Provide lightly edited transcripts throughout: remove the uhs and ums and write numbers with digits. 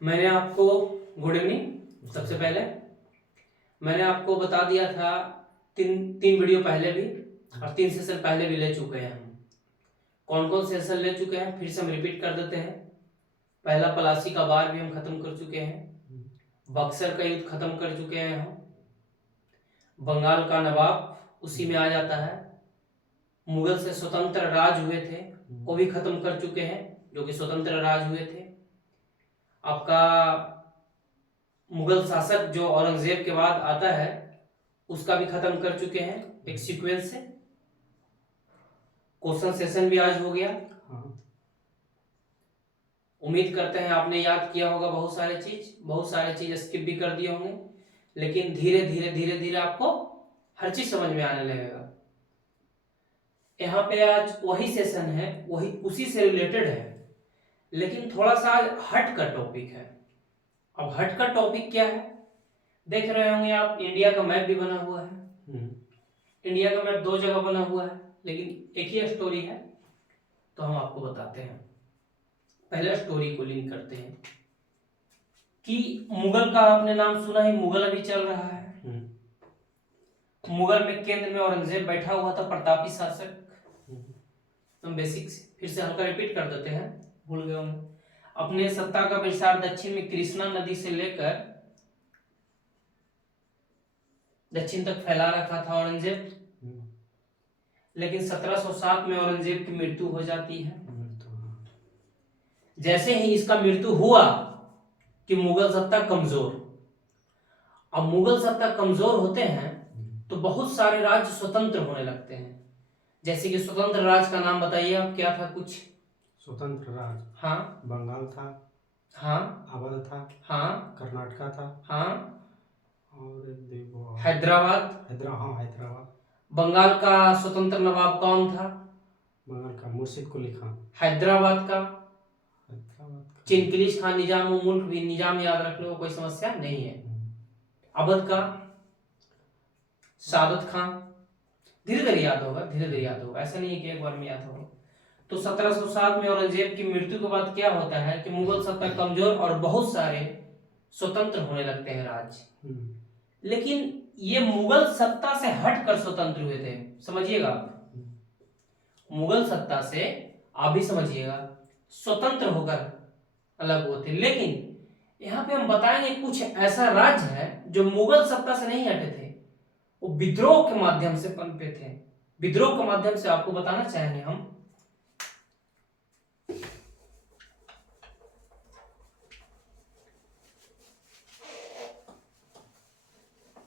मैंने आपको good evening. सबसे पहले मैंने आपको बता दिया था, तीन तीन वीडियो पहले भी और 3 सेशन पहले भी ले चुके हैं। हम कौन कौन सेशन ले चुके हैं फिर से हम रिपीट कर देते हैं। पहला पलासी का वार भी हम खत्म कर चुके हैं, बक्सर का युद्ध खत्म कर चुके हैं हम, बंगाल का नवाब उसी में आ जाता है, मुगल से स्वतंत्र राज हुए थे वो भी खत्म कर चुके हैं, जो कि स्वतंत्र राज हुए थे। आपका मुगल शासक जो औरंगजेब के बाद आता है उसका भी खत्म कर चुके हैं एक सीक्वेंस से। क्वेश्चन सेशन भी आज हो गया। उम्मीद करते हैं आपने याद किया होगा बहुत सारे चीज स्किप भी कर दिए होंगे, लेकिन धीरे धीरे धीरे आपको हर चीज समझ में आने लगेगा। यहाँ पे आज वही सेशन है, वही उसी से रिलेटेड है, लेकिन थोड़ा सा हट का टॉपिक है। अब हट का टॉपिक क्या है, देख रहे होंगे आप, इंडिया का मैप भी बना हुआ है। इंडिया का मैप 2 जगह बना हुआ है, लेकिन एक ही स्टोरी है, तो हम आपको बताते हैं। पहले स्टोरी को लिंक करते हैं कि मुगल का आपने नाम सुना है, मुगल अभी चल रहा है। मुगल में केंद्र में औरंगजेब बैठा हुआ था, प्रतापी शासक। हम बेसिक फिर से हल्का रिपीट कर देते हैं, भूल गए होंगे। अपने सत्ता का विस्तार दक्षिण में कृष्णा नदी से लेकर दक्षिण तक फैला रखा था औरंगजेब। लेकिन 1707 में औरंगजेब की मृत्यु हो जाती है। जैसे ही इसका मृत्यु हुआ कि मुगल सत्ता कमजोर। अब मुगल सत्ता कमजोर होते हैं तो बहुत सारे राज्य स्वतंत्र होने लगते हैं। जैसे कि स्वतंत्र राज का नाम बताइए आप, क्या था कुछ? स्वतंत्र राज, हाँ, बंगाल था, हाँ, अवध था, हाँ, कर्नाटका था, हाँ, और देखो हैदराबाद। बंगाल का स्वतंत्र नवाब कौन था? बंगाल का मुर्शिद कुली खान। हैदराबाद का चिनकिलिश खान निजाम मुल्क भी, निजाम याद रख लो, कोई समस्या नहीं है। अवध का सादत खान। धीरे धीरे याद होगा, ऐसा नहीं है कि एक बार में याद होगा। तो 1707 में औरंगजेब की मृत्यु के बाद क्या होता है कि मुगल सत्ता कमजोर और बहुत सारे स्वतंत्र होने लगते हैं राज्य। लेकिन ये मुगल सत्ता से हटकर स्वतंत्र हुए थे, समझिएगा आप। मुगल सत्ता से आप भी समझिएगा, स्वतंत्र होकर अलग हुए थे। लेकिन यहाँ पे हम बताएंगे कुछ ऐसा राज्य है जो मुगल सत्ता से नहीं हटे थे, वो विद्रोह के माध्यम से पनपे थे। विद्रोह के माध्यम से आपको बताना चाहेंगे हम।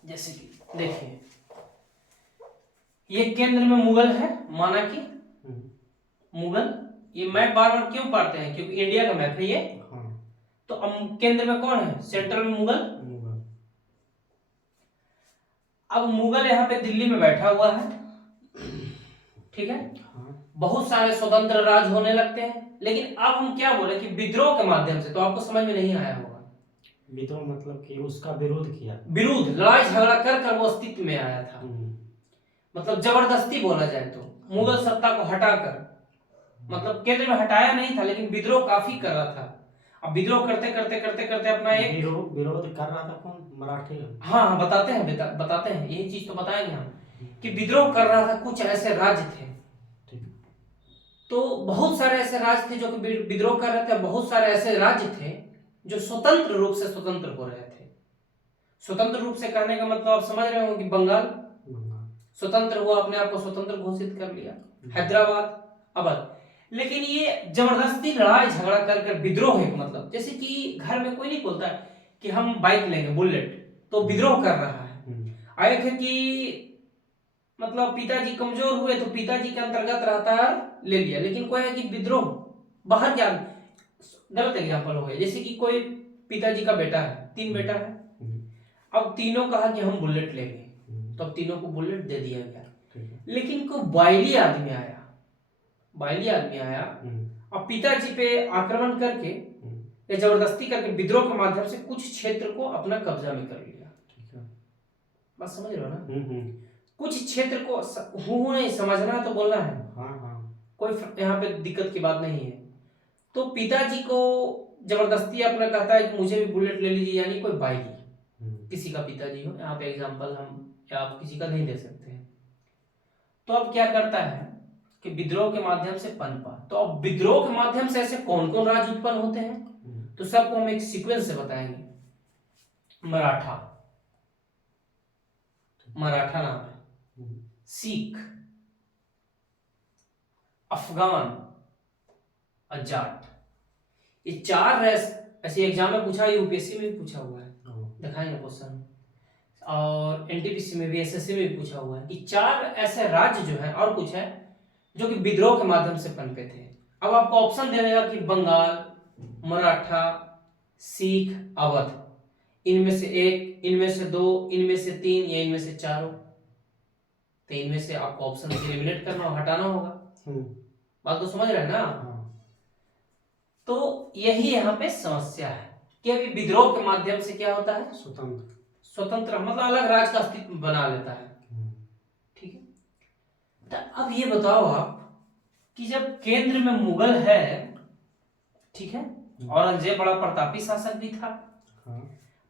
जैसे कि देखिए, ये केंद्र में मुगल है, माना कि मुगल। ये मैप बार बार क्यों पढ़ते हैं? क्योंकि इंडिया का मैप है ये। तो अब केंद्र में कौन है? सेंट्रल में मुगल। अब मुगल यहाँ पे दिल्ली में बैठा हुआ है, ठीक है। बहुत सारे स्वतंत्र राज होने लगते हैं। लेकिन अब हम क्या बोले कि विद्रोह के माध्यम से, तो आपको समझ में नहीं आया होगा। विद्रोह मतलब कि उसका विरोध किया, लड़ाई झगड़ा कर वो अस्तित्व में आया था। मतलब जबरदस्ती बोला जाए तो, मुगल सत्ता को हटाकर, मतलब केंद्र में हटाया नहीं था, लेकिन विद्रोह काफी कर रहा था। अब विद्रोह करते करते अपना एक विरोध कर रहा था कौन? मराठी। हाँ, बताते हैं, यही चीज तो बताएंगे हम कि विद्रोह कर रहा था कुछ ऐसे राज्य थे। तो बहुत सारे ऐसे राज्य थे जो कि विद्रोह कर रहे थे, बहुत सारे ऐसे राज्य थे जो स्वतंत्र रूप से स्वतंत्र हो रहे थे। स्वतंत्र रूप से कहने का मतलब आप समझ रहे हो कि बंगाल स्वतंत्र हुआ, अपने आप को स्वतंत्र घोषित कर लिया, हैदराबाद, अवध। लेकिन ये जबरदस्ती लड़ाई झगड़ा कर विद्रोह है। मतलब जैसे कि घर में कोई नहीं बोलता कि हम बाइक लेंगे बुलेट, तो विद्रोह कर रहा है। एक है कि मतलब पिताजी कमजोर हुए तो पिताजी के अंतर्गत रहता है, ले लिया। लेकिन कोई है कि विद्रोह बाहर क्या, गलत एग्जांपल हो गया। जैसे कि कोई पिताजी का बेटा है, 3 बेटा है, अब तीनों कहा कि हम बुलेट लेंगे, तो अब तीनों को बुलेट दे दिया गया। लेकिन कोई बाइली आदमी आया, अब पिताजी पे आक्रमण करके या जबरदस्ती करके विद्रोह के माध्यम से कुछ क्षेत्र को अपना कब्जा में कर लिया। बात समझ रहे हो ना? कुछ क्षेत्र को नहीं समझना है तो बोलना है। कोई यहाँ पे दिक्कत की बात नहीं है। तो पिताजी को जबरदस्ती अपना कहता है कि मुझे भी बुलेट ले लीजिए, यानी कोई बागी, किसी का पिताजी हो, यहाँ पे एग्जाम्पल हम या आप किसी का नहीं दे सकते हैं। तो अब क्या करता है कि विद्रोह के माध्यम से पनपा। तो अब विद्रोह के माध्यम से ऐसे कौन कौन राज्य उत्पन्न होते हैं, तो सबको हम एक सीक्वेंस से बताएंगे। मराठा, मराठा नाम है, सिख, अफगान और जाट। ये चार ऐसे एग्जाम में पूछा, यूपीएससी में भी पूछा हुआ है, दिखाएंगे क्वेश्चन, और एनटीपीसी में भी, एसएससी में भी पूछा हुआ है कि चार ऐसे राज्य जो है, और कुछ है, जो कि विद्रोह के माध्यम से पनपे थे। अब आपको ऑप्शन दे देगा कि बंगाल, मराठा, सिख, अवध, इनमें से एक, इनमें से दो, इनमें से तीन, या इनमें से चारों। तो इनमें से आपको ऑप्शन एलिमिनेट करना और हटाना होगा। बात तो समझ रहे हैं ना। तो यही यहाँ पे समस्या है कि अभी विद्रोह के माध्यम से क्या होता है, स्वतंत्र मतलब अलग राज्य का अस्तित्व बना लेता है। ठीक है, तो अब ये बताओ आप कि जब केंद्र में मुगल है, ठीक है, औरंगजेब बड़ा प्रतापी शासक भी था,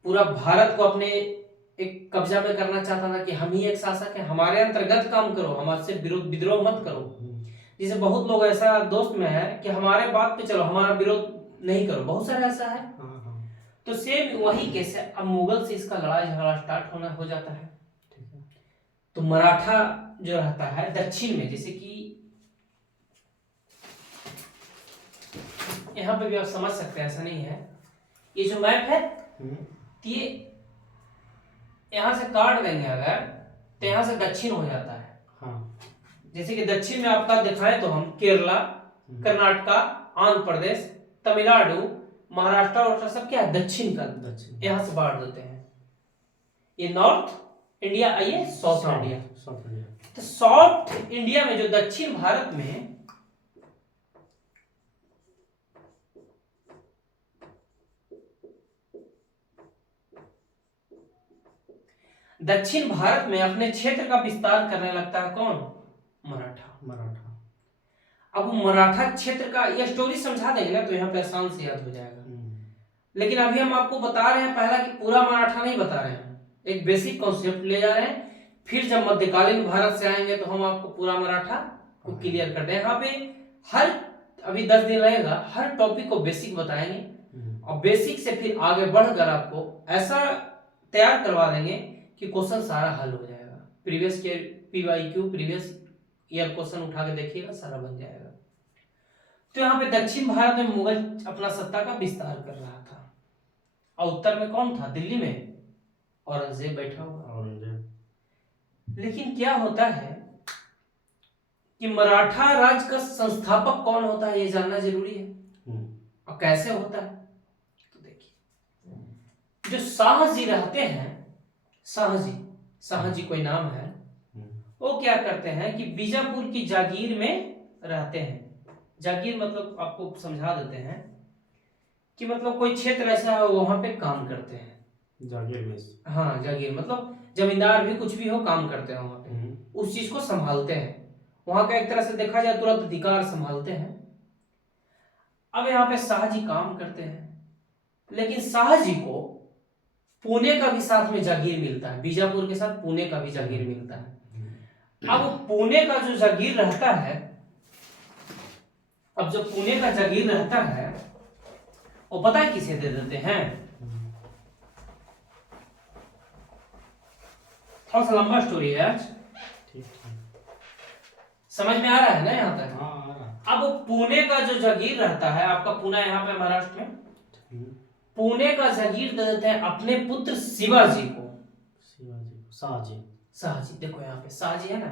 पूरा भारत को अपने एक कब्जा में करना चाहता था कि हम ही एक शासक है, हमारे अंतर्गत काम करो, हमारे से विद्रोह मत करो। जैसे बहुत लोग ऐसा दोस्त में है कि हमारे बात पे चलो, हमारा विरोध नहीं करो, बहुत सारा ऐसा है। तो सेम वही केस है, अब मुगल से इसका लड़ाई झगड़ा स्टार्ट होना हो जाता है। तो मराठा जो रहता है दक्षिण में, जैसे कि यहाँ पे भी आप समझ सकते हैं, ऐसा नहीं है, ये जो मैप है ये यहाँ से काट देंगे अगर, तो यहाँ से दक्षिण हो जाता है। जैसे कि दक्षिण में आपका दिखाएं तो हम केरला, कर्नाटका, आंध्र प्रदेश, तमिलनाडु, महाराष्ट्र और सब क्या है, दक्षिण का, यहाँ से बांट देते हैं। ये नॉर्थ इंडिया, आइए साउथ इंडिया। तो साउथ इंडिया में जो दक्षिण भारत में अपने क्षेत्र का विस्तार करने लगता है कौन, मराठा। अब मराठा क्षेत्र का यह स्टोरी समझा देंगे ना तो यहाँ पे आसान से याद हो जाएगा। लेकिन अभी हम आपको बता रहे हैं पहला कि पूरा मराठा नहीं बता रहे हैं, एक बेसिक कॉन्सेप्ट ले जा रहे हैं, फिर जब मध्यकालीन भारत से आएंगे तो हम आपको पूरा मराठा को क्लियर कर दें। यहाँ पे हर अभी 10 दिन रहेगा, हर टॉपिक को बेसिक बताएंगे और बेसिक से फिर आगे बढ़कर आपको ऐसा तैयार करवा देंगे कि क्वेश्चन सारा हल हो जाएगा। प्रीवियस ईयर क्वेश्चन उठा के देखिएगा, सारा बन जाएगा। तो यहाँ पे दक्षिण भारत में मुगल अपना सत्ता का विस्तार कर रहा था, और उत्तर में कौन था, दिल्ली में औरंगजेब बैठा हुआ। लेकिन क्या होता है कि मराठा राज्य का संस्थापक कौन होता है, ये जानना जरूरी है। और कैसे होता है, तो देखिए, जो शाहजी रहते हैं, शाहजी कोई नाम है, वो क्या करते हैं कि बीजापुर की जागीर में रहते हैं। जागीर मतलब आपको समझा देते हैं कि मतलब कोई क्षेत्र ऐसा है वहां पे काम करते हैं जागीर में। हाँ, जागीर मतलब जमींदार भी कुछ भी हो, काम करते हैं वहां पे, उस चीज को संभालते हैं, वहां का एक तरह से देखा जाए तुरंत अधिकार संभालते हैं। अब यहाँ पे शाहजी काम करते हैं, लेकिन शाहजी को पुणे का भी साथ में जागीर मिलता है, बीजापुर के साथ पुणे का भी जागीर मिलता है। अब पुणे का जो जागीर रहता है, अब जो पुणे का जागीर रहता है वो पता है किसे दे देते हैं, थोड़ा सा लंबा स्टोरी है आज, समझ में आ रहा है ना यहाँ तक। अब पुणे का जो जागीर रहता है, आपका पुणे यहाँ पे महाराष्ट्र में, पुणे का जागीर दे देते हैं अपने पुत्र शिवाजी को। शाहजी देखो यहाँ पे शाहजी है ना,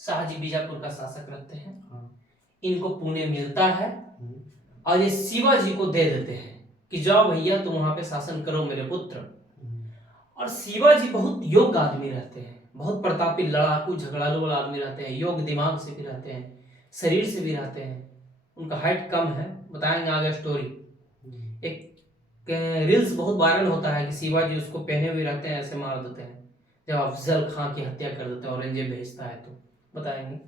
शाहजी बीजापुर का शासक रहते हैं, इनको पुणे मिलता है और ये शिवाजी को दे देते हैं कि जाओ भैया तुम वहां पे शासन करो मेरे पुत्र। और शिवाजी बहुत योग्य आदमी रहते हैं, बहुत प्रतापी, लड़ाकू, झगड़ालू आदमी रहते हैं, योग्य दिमाग से भी रहते हैं, शरीर से भी रहते हैं, उनका हाइट कम है, बताएंगे आगे स्टोरी। एक रील्स बहुत वायरल होता है कि शिवाजी उसको पहने हुए रहते हैं, ऐसे मार देते हैं जब अफजल खां की हत्या कर देते हैं, औरंगजेब भेजता है, तो बताएंगे।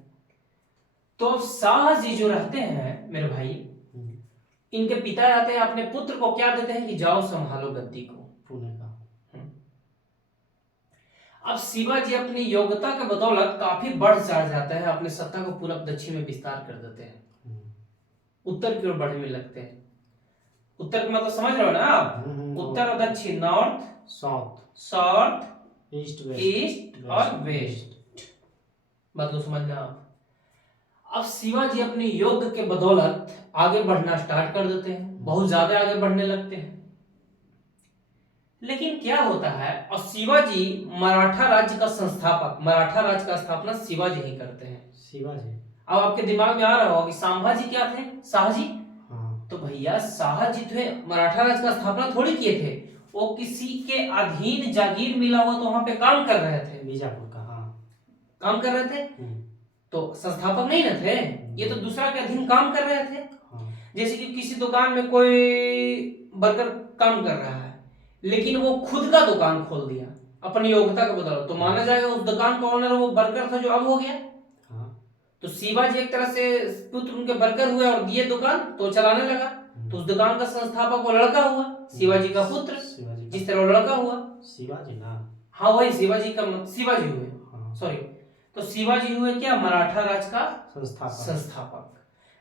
तो अब शाहजी जो रहते हैं मेरे भाई, इनके पिता आते हैं, अपने पुत्र को क्या देते हैं कि जाओ संभालो गद्दी को। पुणे का। अब शिवाजी अपनी योग्यता के बदौलत काफी बढ़ चढ़ जाते हैं, अपने सत्ता को पूरा दक्षिण में विस्तार कर देते हैं, उत्तर की ओर बढ़ने लगते हैं। उत्तर का मतलब समझ रहे हो ना आप? उत्तर और दक्षिण, नॉर्थ साउथ ईस्ट और वेस्ट, मतलब समझना आप। अब शिवाजी अपनी योग के बदौलत आगे बढ़ना स्टार्ट कर देते हैं, बहुत ज्यादा आगे बढ़ने लगते हैं। लेकिन क्या होता है, और शिवाजी मराठा राज्य का संस्थापक, मराठा राज्य का स्थापना शिवाजी ही करते हैं। शिवाजी। अब आपके दिमाग में आ रहा होगा कि संभाजी क्या थे, शाहजी। हाँ। तो भैया शाहजी थे, मराठा राज्य का स्थापना थोड़ी किए थे, वो किसी के अधीन जागीर मिला हुआ तो वहां पे काम कर रहे थे, बीजापुर का। हाँ, काम कर रहे थे, तो संस्थापक नहीं ना थे, ये तो दूसरा के अधीन काम कर रहे थे। हाँ। जैसे कि किसी दुकान में कोई वर्कर काम कर रहा है, लेकिन वो खुद का दुकान खोल दिया अपनी योग्यता के बदौलत, तो माना जाएगा उस दुकान का ओनर वो वर्कर था जो अब हो गया। तो शिवाजी एक तरह से पुत्र उनके वर्कर हुए और दिए दुकान, तो चलाने लगा, तो उस दुकान का संस्थापक वो लड़का हुआ, शिवाजी का पुत्र, जिस तरह वो लड़का हुआ शिवाजी ना। हाँ वही शिवाजी का शिवाजी हुए, सॉरी। तो शिवाजी हुए क्या, मराठा राज का संस्थापक।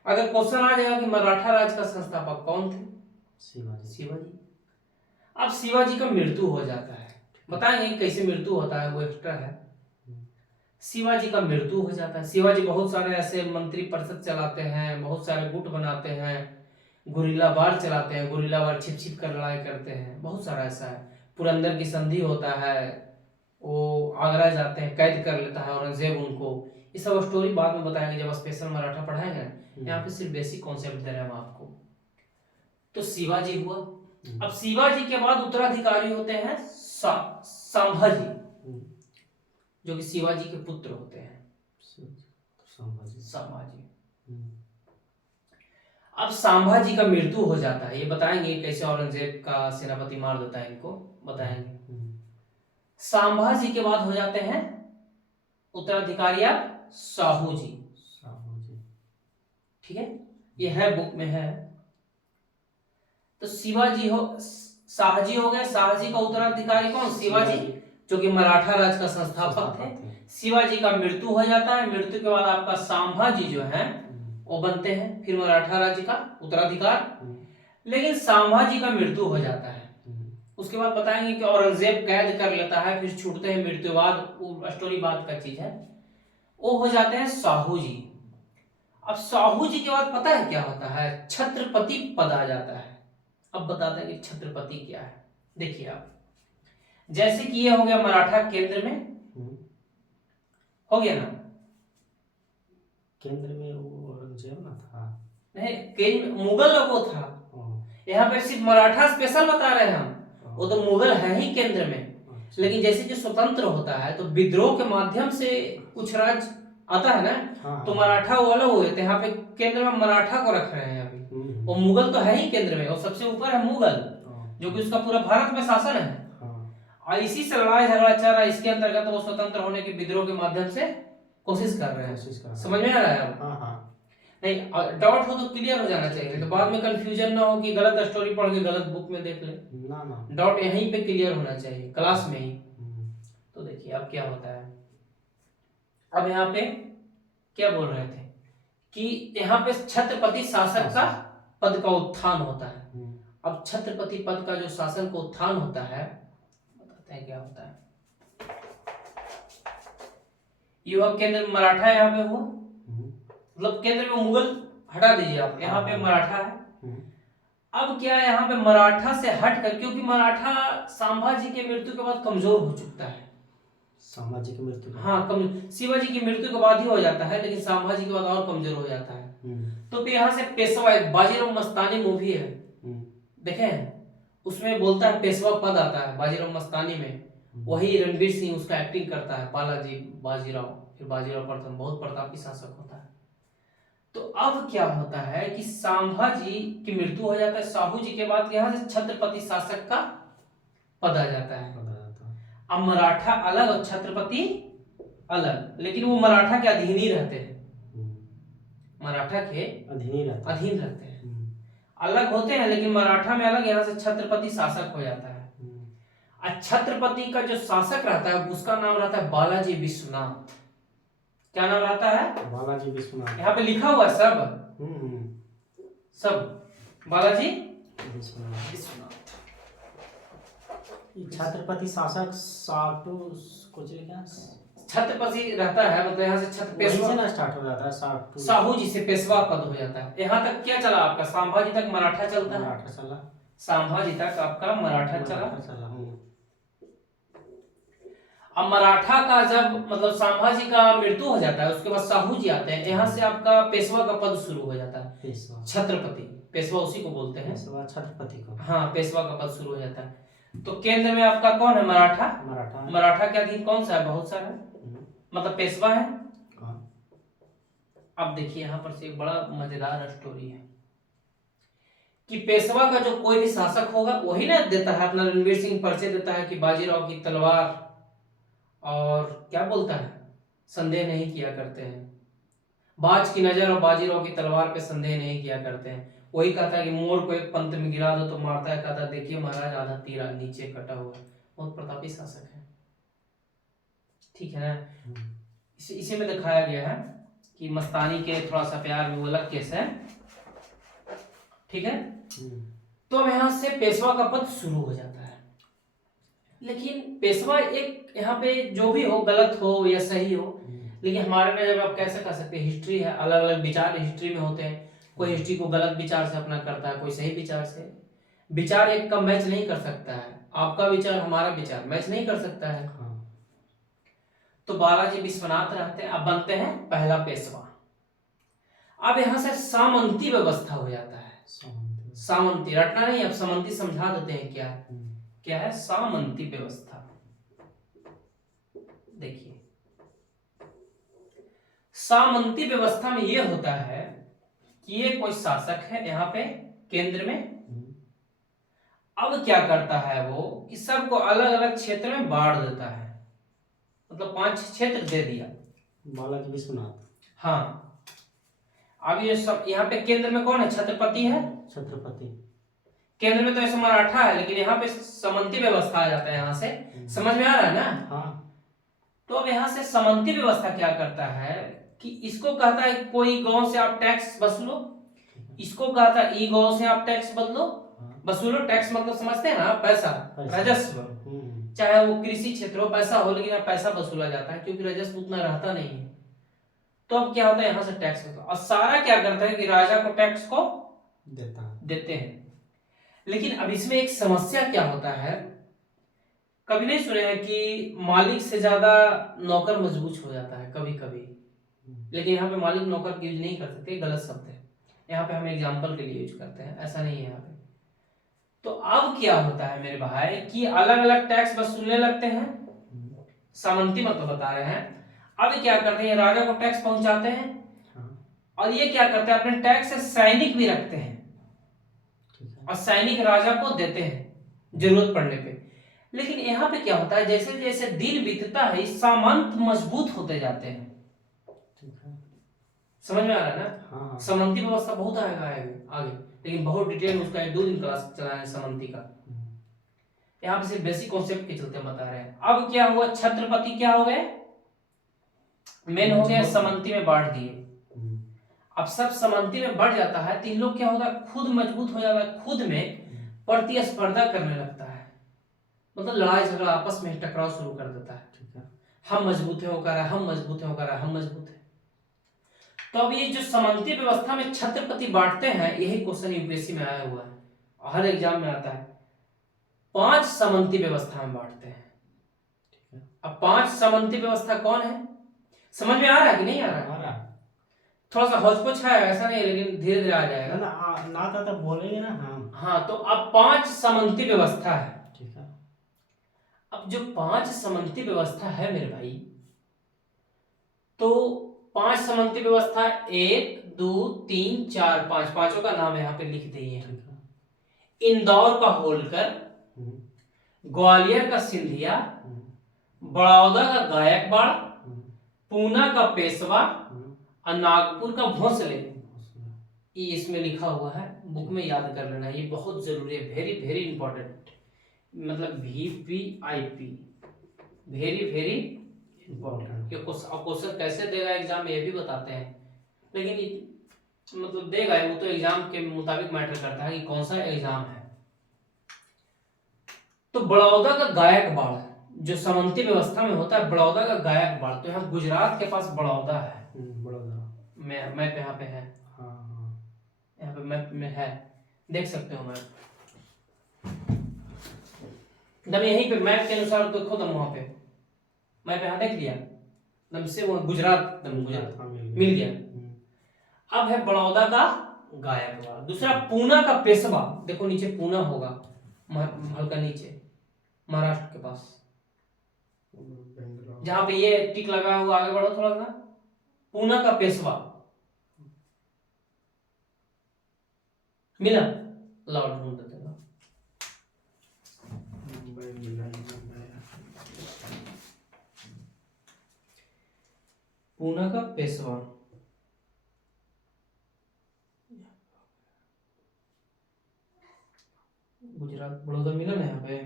अगर क्वेश्चन आ जाएगा कि मराठा राज का संस्थापक कौन थे, शिवाजी। अब शिवाजी का मृत्यु हो जाता है, बताएंगे कैसे मृत्यु होता है, वो एक्स्ट्रा है। शिवाजी का मृत्यु हो जाता है। शिवाजी बहुत सारे ऐसे मंत्री परिषद चलाते हैं, बहुत सारे गुट बनाते हैं, गुरिल्ला वार चलाते हैं, गुरिल्ला वार छिप छिप कर लड़ाई करते हैं, बहुत सारा ऐसा है। पुरंदर की संधि होता है, वो आगरा जाते हैं, कैद कर लेता है औरंगजेब उनको। ये सब स्टोरी बाद में बताएंगे जब स्पेशल मराठा पढ़ाएंगे, यहाँ पे सिर्फ बेसिक कॉन्सेप्ट दे रहे हैं हम आपको। तो शिवाजी हुआ। अब शिवाजी के बाद उत्तराधिकारी होते हैं संभाजी, जो कि शिवाजी के पुत्र होते हैं, संभाजी। अब संभाजी का मृत्यु हो जाता है, ये बताएंगे कैसे औरंगजेब का सेनापति मार देता है, इनको बताएंगे। संभाजी के बाद हो जाते हैं उत्तराधिकारी साहू जी, ठीक है, ये है बुक में है। तो शिवाजी हो, शाहजी हो गए, शाहजी का उत्तराधिकारी कौन, शिवाजी, जो कि मराठा राज का संस्थापक थे। शिवाजी का मृत्यु हो जाता है, मृत्यु के बाद आपका संभाजी जो है वो बनते हैं फिर मराठा राज्य का उत्तराधिकार। लेकिन संभाजी का मृत्यु हो जाता है, उसके बाद बताएंगे कि औरंगजेब कैद कर लेता है, फिर छूटते हैं मृत्यु बाद, वो स्टोरी बाद का चीज है। वो हो जाते हैं साहू जी। अब साहू जी के बाद पता है क्या होता है, छत्रपति पद आ जाता है। अब बताते हैं कि छत्रपति क्या है। देखिए आप, जैसे कि ये हो गया मराठा केंद्र में, हो गया ना, केंद्र में वो औरंगजेब ना था, नहीं केंद्र मुगल लोगो था, यहाँ पे सिर्फ मराठा स्पेशल बता रहे हैं हम, वो तो मुगल है ही केंद्र में। लेकिन जैसे कि स्वतंत्र होता है तो विद्रोह के माध्यम से कुछ राज्य आता है ना, तो मराठा वो अलग हुए थे, यहाँ पे केंद्र में मराठा को रख रहे हैं अभी। वो मुगल तो है ही केंद्र में, और सबसे ऊपर है मुगल, जो कि उसका पूरा भारत में शासन है, और इसी से लड़ाई झगड़ा चल रहा है। इसके अंतर्गत वो स्वतंत्र होने के विद्रोह के माध्यम से कोशिश कर रहे हैं। समझ में आ रहा है अब? नहीं डाउट हो तो क्लियर हो जाना चाहिए, तो बाद में कंफ्यूजन ना हो कि गलत स्टोरी पढ़ के गलत बुक में देख ले। डाउट यहीं पे क्लियर होना चाहिए, क्लास में ही। तो देखिए अब क्या होता है, अब यहाँ पे क्या बोल रहे थे कि यहाँ पे छत्रपति शासक का पद का उत्थान होता है। अब छत्रपति पद का जो शासन का उत्थान होता है, बताते हैं क्या होता है। युवा केंद्र मराठा यहाँ पे हुआ, मतलब केंद्र में मुगल हटा दीजिए आप, यहाँ पे मराठा है। अब क्या है, यहाँ पे मराठा से हट कर, क्योंकि मराठा संभाजी के मृत्यु के बाद कमजोर हो चुकता है। संभाजी की मृत्यु, हाँ, शिवाजी की मृत्यु के बाद ही हो जाता है, लेकिन संभाजी के बाद और कमजोर हो जाता है। तो फिर यहाँ से पेशवा, एक बाजीराव मस्तानी मूवी है, देखे, उसमें बोलता है पेशवा पद आता है बाजीराव मस्तानी में, वही रणवीर सिंह उसका एक्टिंग करता है, बालाजी बाजीराव, फिर बाजीराव प्रथम, बहुत प्रतापी शासक होता है। तो अब क्या होता है कि संभाजी की मृत्यु हो जाता है, साहू जी के बाद यहाँ से छत्रपति शासक का पद आ जाता है। अब मराठा अलग और छत्रपति अलग, लेकिन वो मराठा के अधीन ही रहते हैं, मराठा के अधीन रहते हैं। अलग होते हैं, लेकिन मराठा में अलग, यहाँ से छत्रपति शासक हो जाता है। और छत्रपति का जो शासक रहता है उसका नाम रहता है बालाजी विश्वनाथ। क्या नाम रहता है? बालाजी विश्वनाथ। यहाँ पे लिखा हुआ है सब सब बालाजी विश्वनाथ। छत्रपति शासक साटू कुछ लिखा छत्रपति रहता है, मतलब यहाँ से छत्र पेशवा ना स्टार्ट हो जाता है साटू। साहू जी से पेशवा पद हो जाता है। यहाँ तक क्या चला आपका? संभाजी तक मराठा चलता है। मराठा चला। संभाजी तक आपका मराठा चला। चला। अब मराठा का जब मतलब संभाजी का मृत्यु हो जाता है, उसके बाद साहू जी आते हैं, यहाँ से आपका पेशवा का पद शुरू हो जाता है। पेशवा छत्रपति, पेशवा उसी को बोलते हैं। पेशवा छत्रपति को। हाँ, पेशवा का पद शुरू हो जाता है। तो केंद्र में आपका कौन है? मराठा। मराठा के अधीन कौन सा है? बहुत सारा, मतलब पेशवा है। अब देखिए यहाँ पर से एक बड़ा मजेदार स्टोरी है कि पेशवा का जो कोई भी शासक होगा वही ना देता है अपना। रणवीर सिंह परिचय देता है कि बाजीराव की तलवार और क्या बोलता है, संदेह नहीं किया करते हैं, बाज की नजर और बाजीराव की तलवार पे संदेह नहीं किया करते हैं। वही कहता है कि मोर को एक पंत में गिरा दो तो मारता है, कहता देखिए महाराज आधा तीरा नीचे कटा हुआ है। बहुत प्रतापी शासक है, ठीक है ना। इसी में दिखाया गया है कि मस्तानी के थोड़ा सा प्यार में वो अलग केस है, ठीक है। तो अब यहाँ से पेशवा का पद शुरू हो जाता है। लेकिन पेशवा एक यहाँ पे जो भी हो, गलत हो या सही हो, लेकिन हमारे में जब आप कैसे कह सकते हैं, हिस्ट्री है, अलग अलग विचार हिस्ट्री में होते हैं। कोई हिस्ट्री को गलत विचार से अपना करता है, कोई सही विचार से। विचार एक का मैच नहीं कर सकता है, आपका विचार हमारा विचार मैच नहीं कर सकता है। तो बालाजी विश्वनाथ रहते हैं, अब बनते हैं पहला पेशवा। अब यहां से सामंती व्यवस्था हो जाता है। सामंती रटना नहीं, अब सामंती समझा देते हैं क्या है। क्या है सामंती व्यवस्था? देखिए सामंती व्यवस्था में यह होता है कि ये कोई शासक है यहाँ पे केंद्र में। अब क्या करता है वो कि सबको अलग अलग क्षेत्र में बांट देता है, मतलब 5 क्षेत्र दे दिया बालाजी विश्वनाथ। हाँ, अब ये सब यहाँ पे केंद्र में कौन है? छत्रपति है। छत्रपति केंद्र में तो ऐसे मराठा है, लेकिन यहाँ पे सामंती व्यवस्था आ जाता है। यहाँ से समझ में आ रहा है ना? हाँ। तो अब यहाँ से सामंती व्यवस्था क्या करता है कि इसको कहता है कोई गांव से आप टैक्स वसूलो, इसको कहता है ई गांव से आप टैक्स वसूलो। टैक्स मतलब समझते हैं ना, पैसा, राजस्व। चाहे वो कृषि क्षेत्र हो, पैसा हो, लेकिन अब पैसा वसूला जाता है क्योंकि राजस्व उतना रहता नहीं है। तो अब क्या होता है, यहाँ से टैक्स वसूल, और सारा क्या करता है कि राजा को टैक्स को देते हैं। लेकिन अब इसमें एक समस्या क्या होता है, कभी नहीं सुने हैं कि मालिक से ज्यादा नौकर मजबूत हो जाता है कभी कभी। लेकिन यहाँ पे मालिक नौकर यूज नहीं कर सकते, गलत शब्द है। यहाँ पे हम एग्जाम्पल के लिए यूज करते हैं, ऐसा नहीं है यहाँ पे। तो अब क्या होता है मेरे भाई कि अलग अलग टैक्स वसूलने लगते हैं। सामंती मतलब बता रहे हैं। अब क्या करते हैं, राजा को टैक्स पहुंचाते हैं, और ये क्या करते हैं, अपने टैक्स से सैनिक भी रखते हैं, और सैनिक राजा को देते हैं जरूरत पड़ने पे। लेकिन यहाँ पे क्या होता है, जैसे जैसे दिन बीतता है सामंत मजबूत होते जाते हैं। समझ में आ रहा है ना? हाँ। सामंती व्यवस्था बहुत आएगा आगे, लेकिन बहुत डिटेल में उसका 1-2 दिन क्लास चलाएंगे सामंती का। यहाँ पे सिर्फ बेसिक कॉन्सेप्ट के चलते बता रहे हैं। अब क्या हुआ, छत्रपति क्या हो गए, मेन हो गए, सामंती में बांट दिए। अब सब सामंती में बढ़ जाता है तो इन लोग क्या होता है, खुद मजबूत हो जाता है, खुद में प्रतिस्पर्धा करने लगता है, मतलब लड़ाई झगड़ा आपस में टकराव शुरू कर देता है। हम मजबूत है, वो कह रहा है हम मजबूत है, वो कह रहा है हम मजबूत है। तो अब ये जो सामंती व्यवस्था में छत्रपति बांटते हैं, यही क्वेश्चन यूपीएससी में आया हुआ है, हर एग्जाम में आता है। 5 सामंती व्यवस्था में बांटते हैं। अब 5 सामंती व्यवस्था कौन है, समझ में आ रहा है कि नहीं आ रहा है? थोड़ा सा हौच-पौच है, ऐसा नहीं, लेकिन धीरे धीरे आ जाएगा ना तो बोलेंगे ना। हाँ, तो अब 5 सामंती व्यवस्था है। ठीक है। अब जो 5 सामंती व्यवस्था है मेरे भाई, तो 5 सामंती व्यवस्था 1, 2, 3, 4, 5, पांचों का नाम यहाँ पे लिख दिए हैं। इंदौर का होलकर, ग्वालियर का सिंधिया, बड़ौदा का गायकवाड़, पूना का पेशवा और नागपुर का भोसले। ये इसमें लिखा हुआ है, बुक में याद कर लेना, ये बहुत जरूरी है, वेरी वेरी इंपॉर्टेंट, मतलब VVIP, very very important. Question कैसे देगा एग्जाम ये भी बताते हैं, लेकिन मतलब देगा वो तो एग्जाम के मुताबिक मैटर करता है कि कौन सा एग्जाम है। तो बड़ौदा का गायकवाड़ जो सामंती व्यवस्था में होता है, बड़ौदा का गायकवाड़, तो यहाँ गुजरात के पास बड़ौदा है, बड़ौदा मैप यहाँ पे है, हाँ हाँ यहाँ पे मैप में है, देख सकते हो मैप, दम यहीं पे मैप के अनुसार देखो, दम वहां पे मैप यहाँ देख लिया, दम से वो गुजरात, दम गुजरात हाँ, मिल गया। अब है बड़ौदा का गायकवाड़। दूसरा पूना का पेशवा, देखो नीचे पूना होगा, हल्का नीचे महाराष्ट्र के पास, जहां पे ये टिक लगा हुआ, आगे बढ़ो थोड़ा सा, पूना का पेशवा मिला, लाओ ढूंढ देते हैं। पूना का पेशवा, गुजरात, बड़ौदा मिला ना यहाँ पे,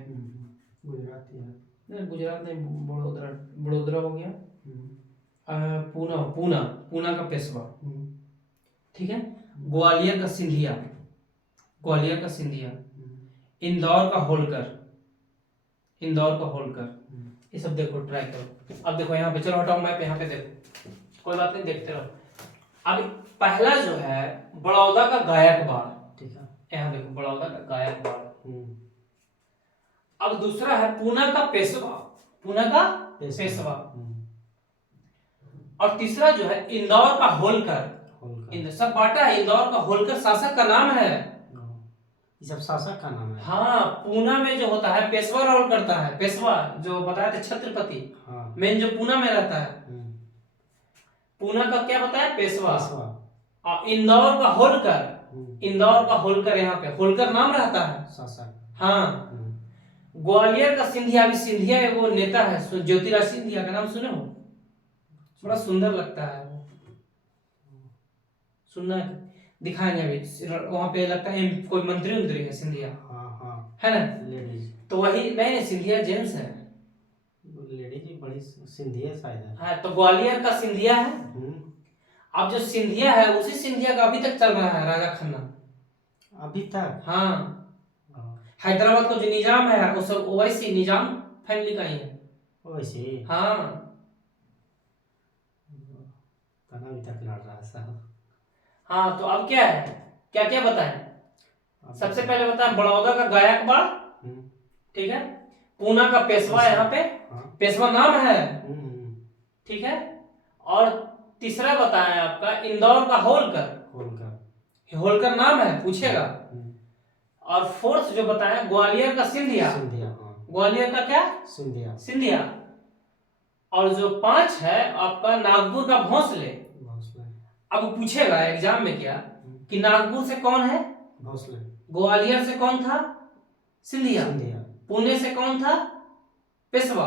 गुजरात ही है, नहीं गुजरात नहीं, बड़ोदरा, बड़ोदरा हो गया, पूना, पूना, पूना का पेशवा, ठीक है। ग्वालियर का सिंधिया, ग्वालियर का सिंधिया, इंदौर का होलकर, इंदौर का होलकर, ये सब देखो, ट्राई करो। अब देखो यहाँ पे, चलो हटाओ मैप, यहाँ पे देखो, कोई बात नहीं, देखते रहो। अब पहला जो है बड़ौदा का गायकवाड़, ठीक है, यहाँ देखो बड़ौदा का गायकवाड़। अब दूसरा है पूना का पेशवा, पूना का पेशवा, और तीसरा जो है इंदौर का होलकर, सब बांटा है, इंदौर का होलकर शासक का नाम है, ये सब शासक का नाम है। हाँ, पूना में जो होता है पेशवा रोल करता है, पेशवा जो बताया था छत्रपति, हाँ, मेन जो पूना में रहता है, पूना का क्या बताया, पेशवा, और इंदौर का होलकर, इंदौर का होलकर, यहाँ पे होलकर नाम रहता है शासक, हाँ। ग्वालियर का सिंधिया, अभी सिंधिया वो नेता है ज्योतिराज सिंधिया, का नाम सुने हो, बड़ा सुंदर लगता है वो, सुनना है, दिखाएंगे अभी, वहां पे लगता है कोई मंत्री उंत्री है सिंधिया, हाँ हाँ, है ना, लेडीज, तो वही नहीं, सिंधिया जेंट्स है, लेडीज बड़ी सिंधिया शायद है, हाँ, तो ग्वालियर का सिंधिया है। अब जो सिंधिया है उसी सिंधिया का अभी तक चल रहा है राजा खन्ना, अभी तक, हाँ, हैदराबाद का जो निजाम है वो सब ओवैसी निजाम फैमिली का ही है, वैसे, हाँ, अभी तक लड़ रहा है साहब। हाँ, तो अब क्या है, क्या क्या बताएं, सबसे पहले बताएं बड़ौदा का गायकवाड़, ठीक है, पूना का पेशवा, यहाँ पे पेशवा नाम है, ठीक है, और तीसरा बताएं आपका इंदौर का होलकर, होलकर नाम है, पूछेगा, और फोर्थ जो बताएं ग्वालियर का सिंधिया, ग्वालियर का क्या, सिंधिया, सिंधिया, और जो 5 है आपका नागपुर का भोंसले। अब पूछेगा एग्जाम में क्या कि नागपुर से कौन है, भोंसले, ग्वालियर से कौन था, सिंधिया, पुणे से कौन था, पेशवा,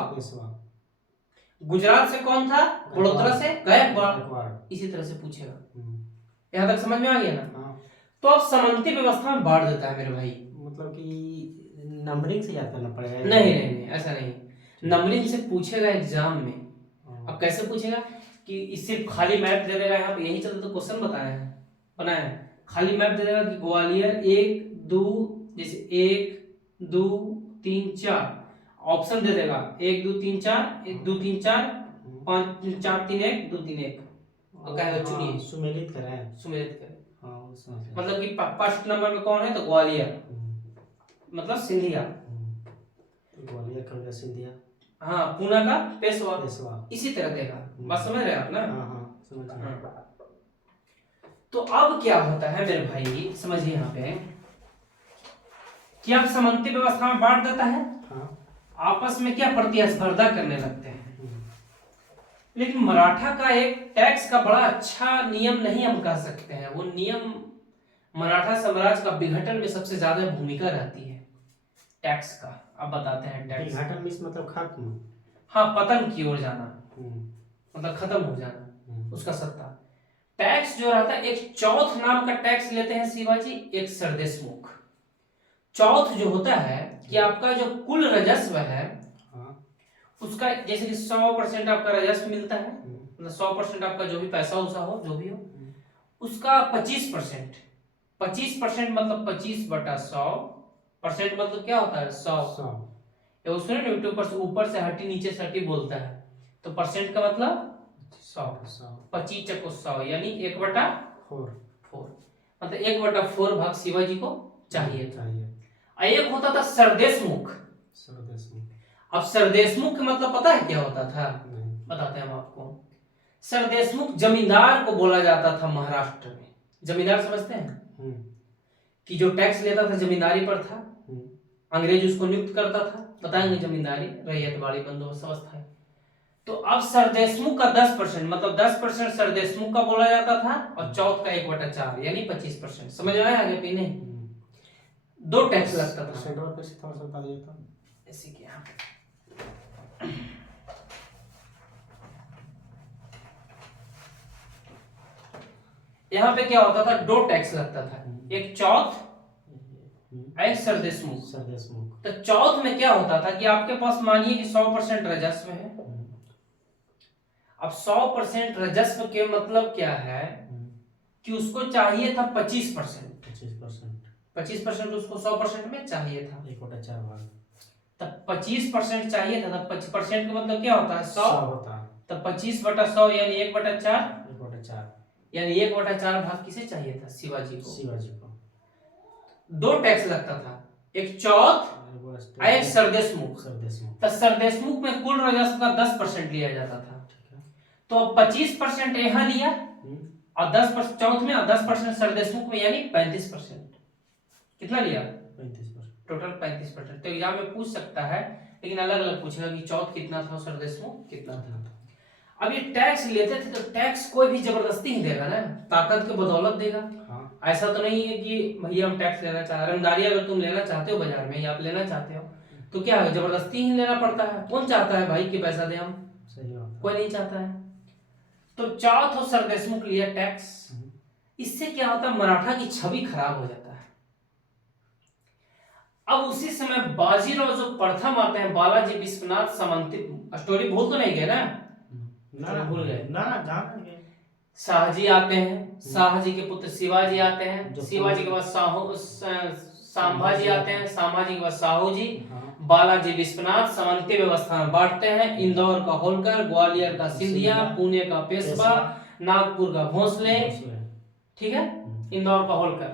गुजरात से कौन था, बड़ोदरा से गायकवाड़, इसी तरह से पूछेगा। यहाँ तक समझ में आ गया ना। तो अब सामंती व्यवस्था में बांट देता है मेरे भाई, मतलब कि नंबरिंग से याद करना पड़ेगा, नहीं नहीं नहीं, ऐसा नहीं, नंबरिंग से पूछेगा एग्जाम में। अब कैसे पूछेगा कि सिर्फ खाली मैप दे देगा, यहाँ पे यही चलते तो क्वेश्चन बताया है, बनाया है, खाली मैप दे देगा कि ग्वालियर 1 2, जैसे 1 2 3 4, ऑप्शन दे देगा 1 2 3 4, 1 2 3 4 5 4 3 1 2 3 1, और कहेगा चुनिए, सुमेलित करें, सुमेलित करें, मतलब कि फर्स्ट नंबर में कौन है, तो ग्वालियर, मतलब सिंधिया, ग्वालियर का हो सिंधिया, हाँ, पूना का पेशवा, इसी तरह देगा, बात समझ रहे आप ना। समझ रहे। तो अब क्या होता है मेरे भाई, समझिए यहाँ पे कि अब सामंती व्यवस्था में बांट देता है, आपस में क्या प्रतिस्पर्धा करने लगते हैं, लेकिन मराठा का एक टैक्स का बड़ा अच्छा नियम नहीं हम कह सकते हैं, वो नियम मराठा साम्राज्य का विघटन में सबसे ज्यादा भूमिका रहती है टैक्स का। अब बताते हैं टैक्स विघटन में मतलब खत्म, हाँ, पतन की ओर जाना, मतलब खत्म हो जाना उसका सत्ता। टैक्स जो रहता है, एक चौथ नाम का टैक्स लेते हैं शिवाजी, एक सरदेशमुख। चौथ जो होता है कि आपका जो कुल राजस्व है उसका, जैसे कि 100% आपका राजस्व मिलता है, मतलब 100% आपका जो भी पैसा उसा हो, जो भी हो, उसका 25%, 25% मतलब 25/100%, मतलब क्या होता है 100। ये उसने यूट्यूब पर ऊपर से हटी नीचे से हटी बोलता है, तो परसेंट का मतलब 100, 25/100 यानी 1/4, मतलब 1/4 भाग शिवाजी को चाहिए था। एक होता था सरदेशमुख। अब सरदेशमुख का मतलब पता है क्या होता था? बताते हैं हम आपको। सरदेशमुख जमींदार को बोला जाता था महाराष्ट्र में। जमींदार समझते हैं कि जो टैक्स लेता था जमींदारी पर था, अंग्रेज उसको नियुक्त करता था, बताएंगे जमींदारी, रैयतवाड़ी, बंदोबस्त अवस्था है। तो अब सरदेशमुख का 10%, मतलब 10% सरदेशमुख का बोला जाता था, और चौथ का 1/4 यानी 25%। समझ में आया आगे भी नहीं? 2 टैक्स लगता था ऐसे कि यहाँ पे क्या होता था, 2 टैक्स लगता था, एक चौथ, एक सरदेशमुख। तो चौथ में क्या होता था कि आपके पास मानिए कि 100% राजस्व है। अब 100% राजस्व के मतलब क्या है कि उसको चाहिए था 25%, 25% उसको 100% में चाहिए था, 1/4 भाग। तब 25% चाहिए था, तब 25% का मतलब क्या होता है 100 होता है, तब 25/100 यानी 1/4, यानी 1/4 भाग किसे चाहिए था? शिवाजी को। 2 टैक्स लगता था, एक चौथ और एक सरदेशमुख। तो सरदेशमुख में कुल राजस्व का 10% लिया जाता था, तो अब 25% यहाँ लिया और 10% चौथ में और 10% सरदेशमुख में, यानी 35%। कितना लिया? 35%, टोटल 35%। तो एग्जाम में पूछ सकता है, लेकिन अलग अलग पूछेगा कि चौथ कितना था, सरदेशमुख कितना था। अब ये टैक्स लेते थे तो टैक्स कोई भी जबरदस्ती ही देगा ना, ताकत के बदौलत देगा। ऐसा तो नहीं है कि भैया हम टैक्स लेना चाह रहे हैं, रंगदारी अगर तुम लेना चाहते हो बाजार में, या आप लेना चाहते हो, तो क्या है, जबरदस्ती ही लेना पड़ता है। कौन चाहता है भाई कि पैसा दे हम? कोई नहीं चाहता है। तो चौथ और सरदेशमुख लिया टैक्स। इससे क्या होता है, मराठा की छवि खराब हो जाता है। अब उसी समय बाजीराव जो प्रथम आते हैं, बालाजी विश्वनाथ सामंती, स्टोरी भूल तो नहीं गए ना? भूल गए ना? शाहजी आते हैं, शाहजी के पुत्र शिवाजी आते हैं, शिवाजी के बाद संभाजी आते हैं, संभाजी के बाद साहू जी, बालाजी विश्वनाथ सामंती व्यवस्था में बांटते हैं। इंदौर का होलकर, ग्वालियर का सिंधिया, पुणे का पेशवा, नागपुर का भोसले, ठीक है, इंदौर का होलकर,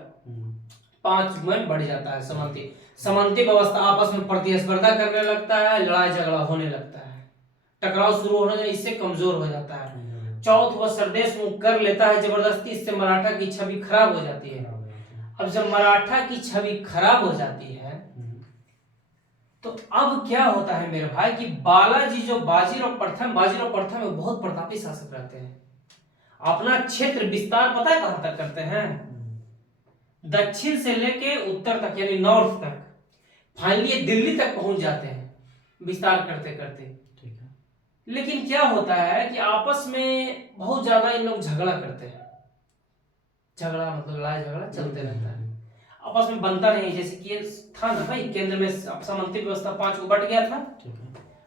5 में बढ़ जाता है सामंती। सामंती व्यवस्था आपस में प्रतिस्पर्धा करने लगता है, लड़ाई झगड़ा होने लगता है, टकराव शुरू होने, इससे कमजोर हो जाता है। चौथ व सरदेशमुख कर लेता है जबरदस्ती, इससे मराठा की छवि खराब हो जाती है। अब जब मराठा की छवि खराब हो जाती है तो अब क्या होता है मेरे भाई कि बालाजी जो बाजीराव प्रथम में बहुत प्रतापी शासक रहते हैं। अपना क्षेत्र विस्तार पता है कहां तक करते हैं? दक्षिण से लेके उत्तर तक, यानी नॉर्थ तक, फाइनली दिल्ली तक पहुंच जाते हैं विस्तार करते करते। लेकिन क्या होता है कि आपस में बहुत ज्यादा इन लोग झगड़ा करते हैं, झगड़ा मतलब लड़ाई झगड़ा चलते रहता है, आपस में बनता नहीं। जैसे कि था ना भाई, केंद्र में सामंती व्यवस्था 5 को बट गया था,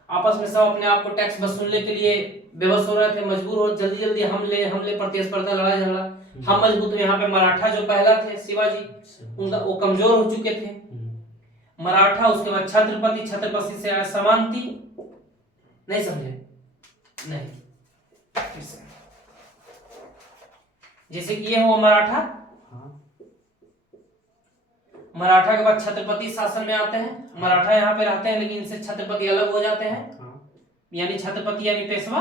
आपस में सब अपने आप को टैक्स वसूलने के लिए बेबस हो रहे थे, मजबूर हो, जल्दी जल्दी हमले प्रतिस्पर्धा, लड़ाई झगड़ा। हम मजबूत, यहाँ पे मराठा जो पहला थे शिवाजी, उनका वो कमजोर हो चुके थे मराठा। उसके बाद छत्रपति से आया सामंती। नहीं समझे? नहीं, जैसे कि ये हो मराठा, मराठा के बाद छत्रपति शासन में आते हैं। मराठा यहाँ पे रहते हैं, लेकिन इनसे छत्रपति अलग हो जाते हैं, यानी छत्रपति यानी पेशवा,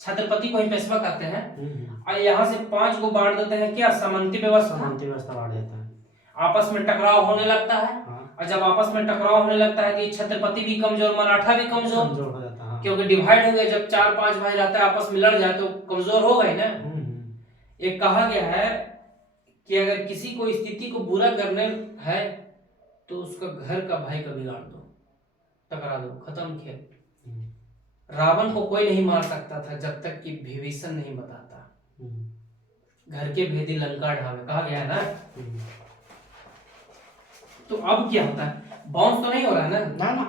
छत्रपति को ही पेशवा कहते हैं। और यहाँ से 5 को बांट देते हैं, क्या सामंती व्यवस्था बांट देता है। आपस में टकराव होने लगता है, और जब आपस में टकराव होने लगता है तो छत्रपति भी कमजोर, मराठा भी कमजोर हो जाता है, क्योंकि डिवाइड हो गए। जब 4-5 भाई रहता है, आपस में लड़ जाए तो कमजोर हो गए ना। एक कहा गया है कि अगर किसी को स्थिति को बुरा करने है तो उसका घर का भाई का बिगाड़ दो, टकरा दो, खत्म खेल। रावण को कोई नहीं मार सकता था जब तक कि विभीषण नहीं बताता। घर के भेदी लंका ढावे कहा गया है ना। तो अब क्या होता है, बाउंस तो नहीं हो रहा है ना? ना ना,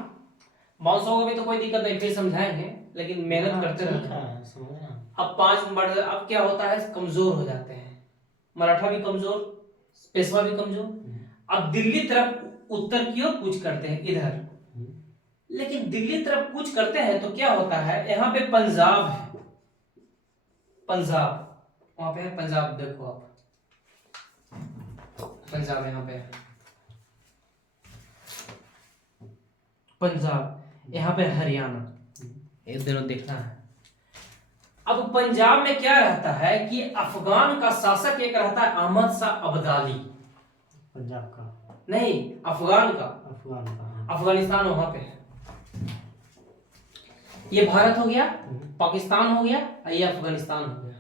बाउंस होगा भी तो कोई दिक्कत नहीं, फिर समझाएंगे, लेकिन मेहनत करते रहना। अब 5 नंबर, अब क्या होता है, कमजोर हो जाते हैं, मराठा भी कमजोर, पेशवा भी कमजोर। अब दिल्ली तरफ उत्तर की ओर कूच करते हैं इधर, लेकिन दिल्ली तरफ कूच करते हैं तो क्या होता है, यहाँ पे पंजाब है, पंजाब वहां पे है, पंजाब देखो आप, पंजाब यहाँ पे है, पंजाब यहाँ पे हरियाणा, ये दोनों देखना है। अब पंजाब में क्या रहता है कि अफगान का शासक एक रहता है अहमद शाह अब्दाली, पंजाब का नहीं अफगान का, अफगान का, अफगानिस्तान वहां पे है। ये भारत हो गया, पाकिस्तान हो गया, ये अफगानिस्तान हो गया,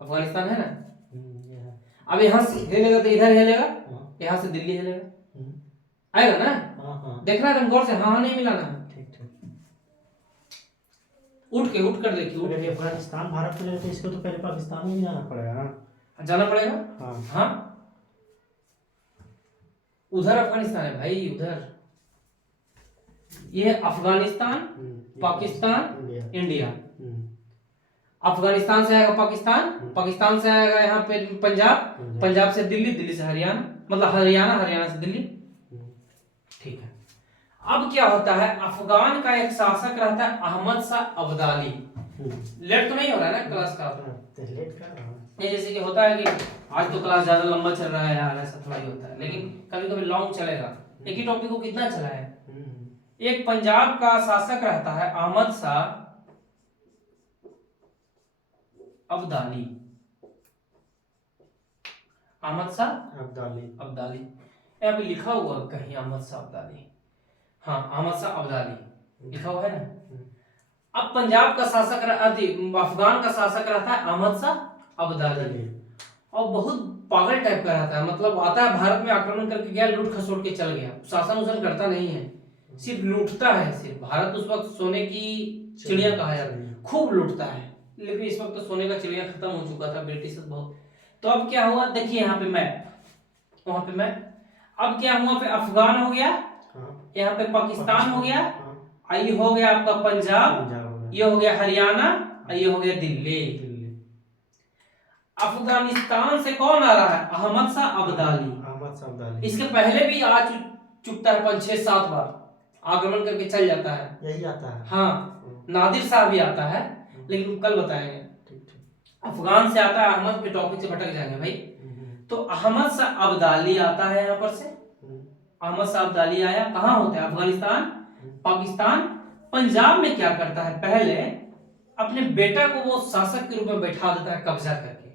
अफगानिस्तान है ना। अब यहाँ से हिलेगा तो इधर हिलेगा, यहाँ से दिल्ली हिलेगा, आएगा ना। देखना है तुम गौर से, हाँ नहीं मिलाना है, उठ कर देखिए। अगर ये अफगानिस्तान भारत में तो इसको तो पहले पाकिस्तान में जाना पड़ेगा ना, जाना पड़ेगा। हाँ हाँ उधर अफगानिस्तान है भाई, उधर ये अफगानिस्तान, पाकिस्तान, इंडिया। अफगानिस्तान से आएगा पाकिस्तान, पाकिस्तान से आएगा यहाँ पे पंजाब, पंजाब से दिल्ली, दिल्ली से हरियाणा, मतलब हरियाणा, हरियाणा से दिल्ली। ठीक है। अब क्या होता है, अफगान का एक शासक रहता है अहमद शाह अब्दाली। लेट तो नहीं हो रहा है ना क्लास का? लेट कर रहा हूं। ये जैसे कि होता है कि आज तो क्लास ज्यादा लंबा चल रहा है यार, ऐसा थोड़ा ही होता है, लेकिन कभी कभी लॉन्ग चलेगा। एक ही टॉपिक को कितना चला है। एक पंजाब का शासक रहता है अहमद शाह अब्दाली, अहमद शाह अब्दाली, अब्दाली यहाँ पे लिखा हुआ कहीं अहमद शाह अब्दाली, हाँ अहमद शाह अब्दाली लिखा हुआ है ना। अब पंजाब का शासक, अफगान का शासक रहता है अहमद शाह अब्दाली, और बहुत पागल टाइप का रहता है, मतलब आता है भारत में आक्रमण करके गया, लूट खसोट के चल गया, शासन उसन करता नहीं है, सिर्फ लूटता है। सिर्फ भारत उस वक्त सोने की चिड़िया कहा जाता है, खूब लूटता है, लेकिन इस वक्त तो सोने का चिड़िया खत्म हो चुका था, ब्रिटिश बहुत। तो अब क्या हुआ, देखिए यहाँ पे मैप, वहां पे मैप। अब क्या हुआ, पे अफगान हो गया, यहाँ पे पाकिस्तान हो गया, ये हो गया आपका पंजाब, ये हो गया हरियाणा, ये हो गया दिल्ली। अफगानिस्तान से कौन आ रहा है, अहमद शाह अब्दाली। अहमद शाह अब्दाली इसके पहले भी आ चुकता है 5-6-7 बार, आक्रमण करके चल जाता है, यही आता है। हाँ नादिर शाह भी आता है, लेकिन कल बताएंगे। अफगान से आता है, अहमद पे टॉपिक से भटक जाएंगे भाई। तो अहमद शाह अब्दाली आता है यहाँ पर से, अहमद शाह अब्दाली आया, कहाँ होता है, अफगानिस्तान, पाकिस्तान। पंजाब में क्या करता है, पहले अपने बेटा को वो शासक के रूप में बैठा देता है, कब्जा करके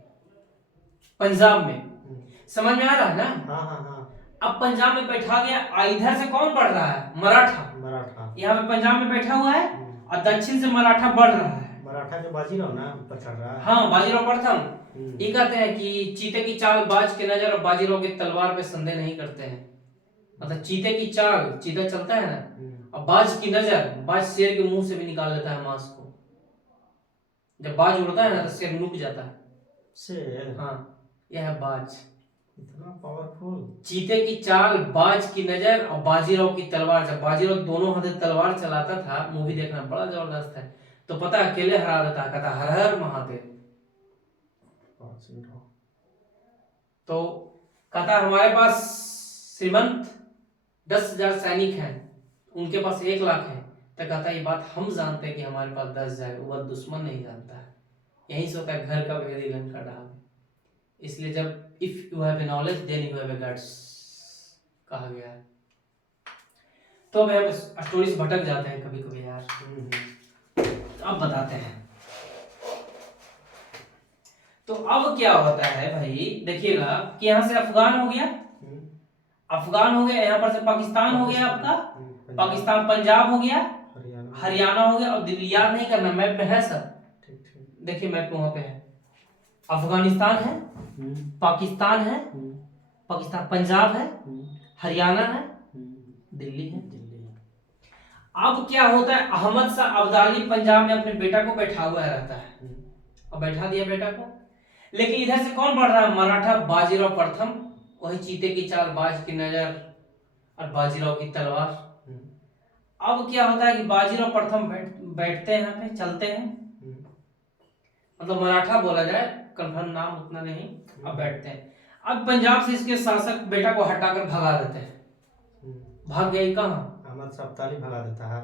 पंजाब में। समझ में आ रहा है ना? हाँ हाँ हाँ। अब पंजाब में बैठा गया, इधर से कौन बढ़ रहा है, मराठा, मराठा यहाँ पे पंजाब में बैठा हुआ है, और दक्षिण से मराठा बढ़ रहा है। मराठा के बाजीराव ना ऊपर चढ़ रहा है। हाँ बाजीराव प्रथम। ये कहते हैं कि चीते की चाल बाज के नजर और बाजीराव की तलवार पे संदेह नहीं करते हैं। मतलब चीते की चाल, चीता चलता है ना, और बाज की नजर, बाज शेर के मुंह से भी निकाल लेता है मांस को। जब बाज उड़ता है ना तो शेर नुक जाता है। शेर, हाँ यह है बाज, इतना पावरफुल। चीते की चाल, बाज की नजर और बाजीराव की तलवार। जब बाजीराव दोनों हाथ तलवार चलाता था, मूवी देखना बड़ा जबरदस्त है, तो पता अकेले हरा देता, कहता हर हर महादेव। तो कहता हमारे पास श्रीमंत 10,000 सैनिक हैं, उनके पास 1 लाख है। तो कहता ये बात हम जानते हैं कि हमारे पास 10,000, वो दुश्मन नहीं जानता है। यही से होता है घर का भेदी लंका ढाल। इसलिए जब if you have knowledge then you have guts कहा गया है। तो अब हम स्टोरी से भटक जाते हैं कभी कभी यार। अब बताते हैं। तो अब क्या होता है भाई, देखिएगा कि यहाँ से अफगान हो गया, अफगान हो गया, यहाँ पर से पाकिस्तान हो गया आपका, पाकिस्तान पंजाब हो गया, हरियाणा हो गया, और दिल्ली। याद नहीं करना, मैप में है सब, देखिए मैप वहां पे है। अफगानिस्तान है, पाकिस्तान है, पाकिस्तान पंजाब है, हरियाणा है, दिल्ली है। अब क्या होता है, अहमद शाह अब्दाली पंजाब में अपने बेटा को बैठा हुआ रहता है, और बैठा दिया बेटा को, लेकिन इधर से कौन बढ़ रहा है? मराठा बाजीराव प्रथम, वही चीते की चाल, बाज की नजर और बाजीराव की तलवार। अब क्या होता है कि बाजीराव प्रथम बैठते हैं यहाँ पे, चलते हैं, मतलब मराठा बोला जाए, कंफर्म नाम उतना नहीं। अब बैठते हैं। अब पंजाब से इसके शासक बेटा को हटाकर भगा देते हैं। भाग गए कहाँ? अहमद शाह अब्दाली भगा देता है।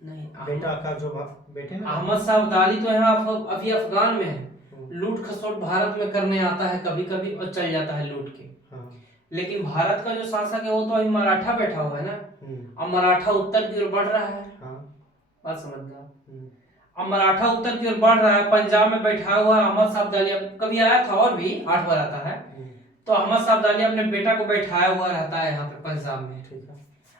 नहीं, बेटा का जो बेटे ना, अहमद शाह अब्दाली तो यहाँ अभी अफगान में है। लूट खसोट भारत में करने आता है कभी कभी और चल जाता है लूट के। लेकिन भारत का जो शासक है वो तो अभी मराठा बैठा हुआ है ना। अब मराठा उत्तर की ओर बढ़ रहा है। बात समझ गया? अब मराठा उत्तर की ओर बढ़ रहा है, पंजाब में बैठा हुआ अहमद शाह अब्दाली कभी आया था, और भी 8 बार आता है। तो अहमद शाह अब्दाली अपने बेटा को बैठाया हुआ रहता है यहाँ पे पंजाब में।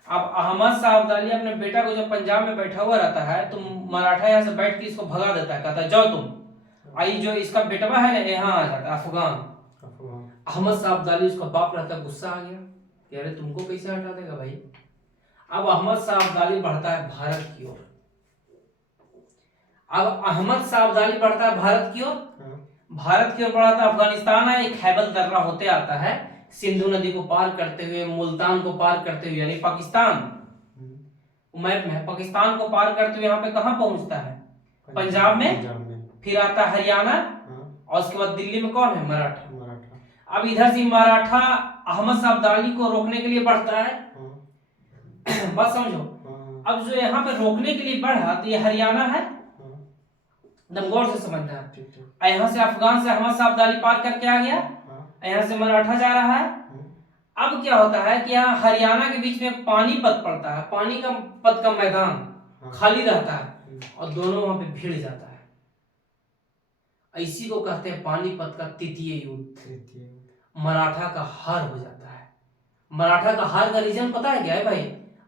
अब अहमद शाह अब्दाली अपने बेटा को जब पंजाब में बैठा हुआ रहता है तो मराठा यहाँ से बैठ के इसको भगा देता है, कहता है जाओ तुम। आई जो इसका बेटवा है ना यहाँ आ जाता है अफगान। अहमद शाह अब्दाली उसका बाप रहता है, गुस्सा आ गया कि अरे तुमको कैसे हटा देगा भाई। अब अहमद शाह अब्दाली बढ़ता है भारत की ओर। अब अहमद शाह अब्दाली बढ़ता है भारत की ओर। भारत की ओर बढ़ा था, अफगानिस्तान है, एक खैबर दर्रा होते आता है, सिंधु नदी को पार करते हुए, मुल्तान को पार करते हुए, यानी पाकिस्तान मैप में पाकिस्तान को पार करते हुए यहाँ पे कहाँ पहुंचता है? पंजाब में। फिर आता है हरियाणा और उसके बाद दिल्ली में कौन है? मराठा। अब इधर से मराठा अहमद शाह अब्दाली को रोकने के लिए बढ़ता है। बस समझो। अब जो यहाँ पे रोकने के लिए बढ़ा तो ये हरियाणा है, एकदम गौर से समझना है। यहाँ से अफगान से अहमद शाह अब्दाली पार करके आ गया, यहाँ से मराठा जा रहा है। अब क्या होता है कि यहाँ हरियाणा के बीच में पानीपत पड़ता है, पानी का पत का मैदान खाली रहता है और दोनों वहां पे भिड़ जाता है। इसी को कहते हैं पानीपत का तृतीय युद्ध। मराठा का हार हो जाता है। मराठा का हार का रीजन पता है क्या है भाई?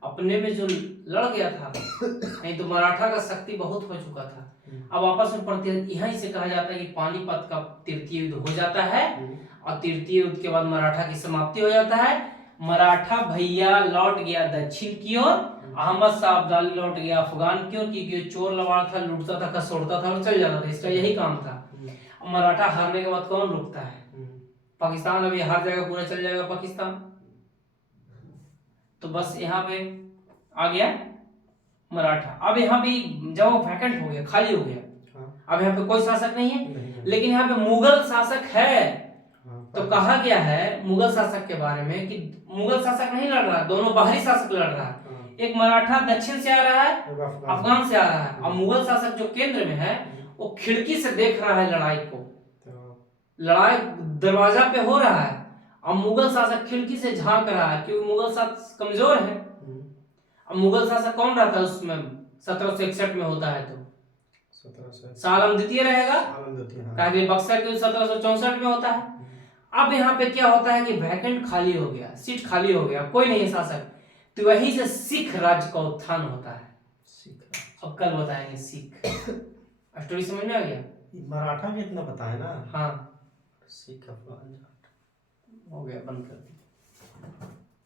अपने में जो लड़ गया था, नहीं तो मराठा का शक्ति बहुत हो चुका था। अब आपस में प्रतिद्वंद, यहीं से कहा जाता है कि पानीपत का तृतीय युद्ध हो जाता है और तृतीय युद्ध के बाद मराठा की समाप्ति हो जाता है। मराठा भैया लौट गया दक्षिण की ओर, अहमद शाह अब्दाली लौट गया अफगान की ओर, क्योंकि चोर लवाड़ था, लूटता था, खसोड़ता था और चल जाता था, इसका यही काम था। मराठा हारने के बाद कौन रुकता है? पाकिस्तान अभी हार जाएगा, पूरा चल जाएगा पाकिस्तान। तो बस यहाँ पे आ गया मराठा। अब यहाँ पे जब वो वैकेंट हो गया, खाली हो गया, अब यहाँ पे कोई शासक नहीं है। लेकिन यहाँ पे मुगल शासक है। तो कहा गया है मुगल शासक के बारे में कि मुगल शासक नहीं लड़ रहा, दोनों बाहरी शासक लड़ रहा है। एक मराठा दक्षिण से आ रहा है, अफगान से आ रहा है, और मुगल शासक जो केंद्र में है वो खिड़की से देख रहा है लड़ाई को। लड़ाई दरवाजा पे हो रहा है और मुगल शासक खिड़की से झांक रहा है, क्योंकि मुगल शासक कमजोर है। अब मुगल शासक कौन रहता है उसमें? 1761 में होता है तो सालम द्वितीय रहेगा, बक्सर के 1764 में होता है। अब यहाँ पे क्या होता है कि वैकेंट खाली हो गया, सीट खाली हो गया, कोई नहीं है शासक, तो वहीं से सिख राज्य का उत्थान होता है। अब कल बताएंगे सिख स्टोरी, समझ में आ गया? मराठा भी इतना बताया ना। हाँ, सिख अफगान हो गया, बंद कर दिया।